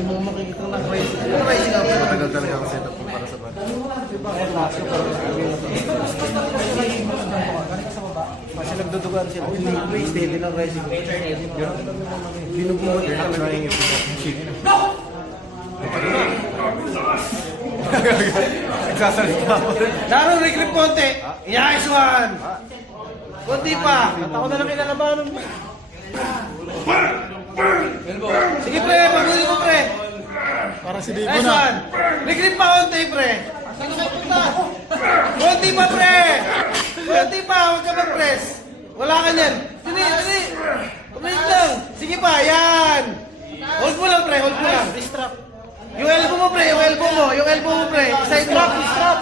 Hindi mo makikita na crazy. Ano crazy nga po? Matagal talaga ang setup ko para sa band. Kasi nagdudugan sila. Play steady lang crazy. Binubuhat You're not trying if you don't cheat. Nagsasalita ako. Laro, regrip konti. Nice one! Konti pa. At ako na lang kinakabahan mo. Sige pre, paguli ko pre. Parang si Diego Nice na. one! Regrip pa konti pre. Konti pa pre. Konti pa, huwag ka mag-press. Wala ka niyan. Dili. Wait lang. Sige pa, yan. Hold mo lang pre, hold mo lang. Distrap. Yung elbow mo pre, yung elbow mo pre. Side drop, distrap.